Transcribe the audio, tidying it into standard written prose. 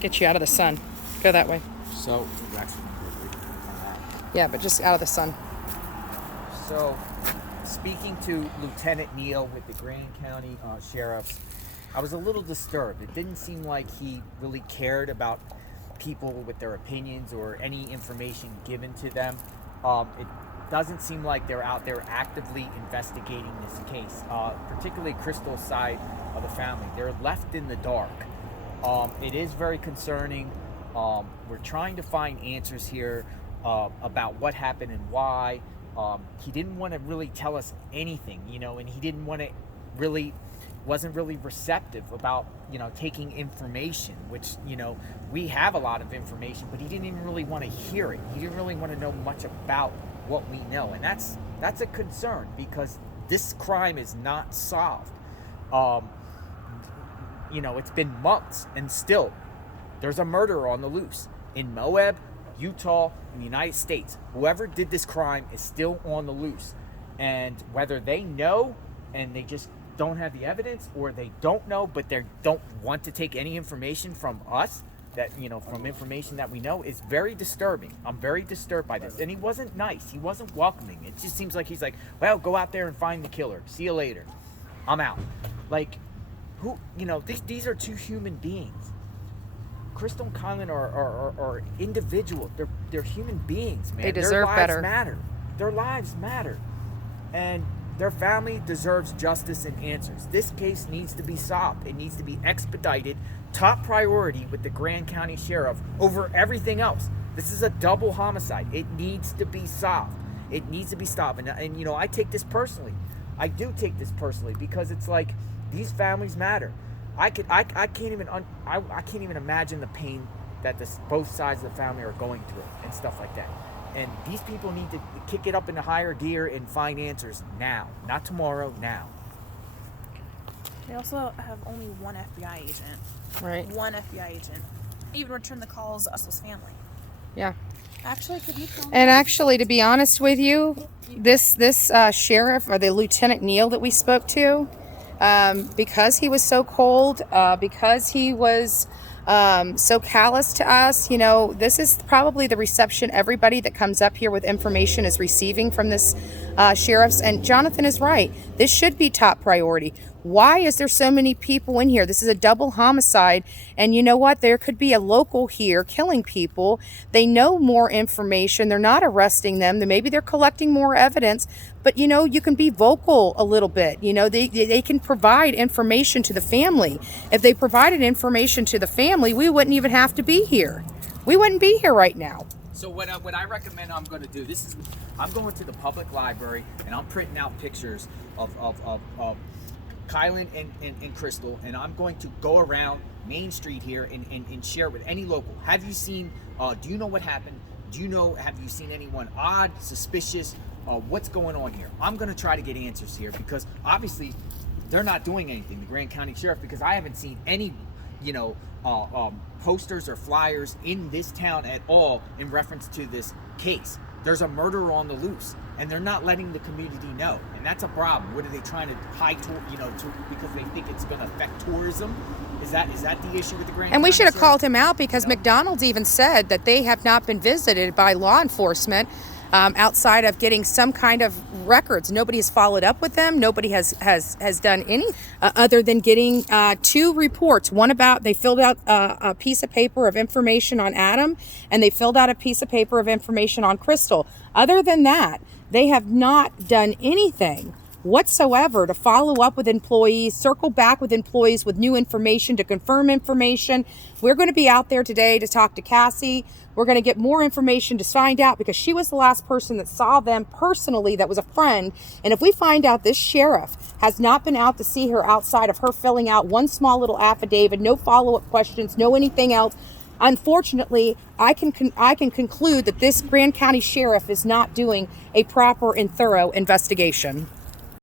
Get you out of the sun. Go that way. So, yeah, but just out of the sun. So, speaking to Lieutenant Neal with the Grand County Sheriff's, I was a little disturbed. It didn't seem like he really cared about people with their opinions or any information given to them. It doesn't seem like they're out there actively investigating this case, particularly Crystal's side of the family. They're left in the dark. It is very concerning. We're trying to find answers here about what happened and why. He didn't want to really tell us anything, and he didn't want to wasn't really receptive about, taking information, which, we have a lot of information, but he didn't even really want to hear it. He didn't really want to know much about what we know. And that's a concern, because this crime is not solved. It's been months and still there's a murderer on the loose in Moab, Utah, in the United States. Whoever did this crime is still on the loose. And whether they know and they just don't have the evidence, or they don't know but they don't want to take any information from us, that from information that we know, is very disturbing. I'm very disturbed by this. And he wasn't nice. He wasn't welcoming. It just seems like he's like, well, go out there and find the killer. See you later. I'm out. Like, who, these are two human beings. Crystal and Kylen are individuals. They're human beings, man. They deserve better. Their lives matter. And their family deserves justice and answers. This case needs to be solved. It needs to be expedited, top priority with the Grand County Sheriff over everything else. This is a double homicide. It needs to be solved. It needs to be stopped. And I take this personally. I do take this personally, because it's like, these families matter. I can't even imagine the pain that both sides of the family are going through and stuff like that. And these people need to kick it up into higher gear and find answers now, not tomorrow, now. They also have only one FBI agent. Right. One FBI agent. Even returned the calls to Crystal's family. Yeah. Actually, could you tell me? And actually, to be honest with you, this sheriff, or the Lieutenant Neal that we spoke to, because he was so cold, because he was so callous to us, this is probably the reception everybody that comes up here with information is receiving from this sheriff's. And Jonathan is right. This should be top priority. Why is there so many people in here? This is a double homicide. And you know what? There could be a local here killing people. They know more information. They're not arresting them. Maybe they're collecting more evidence. But, you can be vocal a little bit. They can provide information to the family. If they provided information to the family, we wouldn't even have to be here. We wouldn't be here right now. So what I recommend I'm going to do, I'm going to the public library and I'm printing out pictures of Kylen and Crystal, and I'm going to go around Main Street here and share it with any local. Have you seen, do you know what happened? Have you seen anyone odd, suspicious? What's going on here? I'm going to try to get answers here, because obviously they're not doing anything, the Grand County Sheriff, because I haven't seen any, posters or flyers in this town at all in reference to this case. There's a murderer on the loose, and they're not letting the community know, and that's a problem. What are they trying to hide, because they think it's going to affect tourism? Is that the issue with the Grand County? And we should have called him out, because McDonald's even said that they have not been visited by law enforcement outside of getting some kind of records. Nobody has followed up with them. Nobody has done any other than getting 2 reports. One about they filled out a piece of paper of information on Adam, and they filled out a piece of paper of information on Crystal. Other than that, they have not done anything whatsoever to follow up with employees, circle back with employees with new information, to confirm information. We're going to be out there today to talk to Cassie. We're going to get more information to find out, because she was the last person that saw them personally, that was a friend. And if we find out this sheriff has not been out to see her outside of her filling out one small little affidavit, no follow-up questions, no anything else, unfortunately, I can conclude that this Grand County Sheriff is not doing a proper and thorough investigation.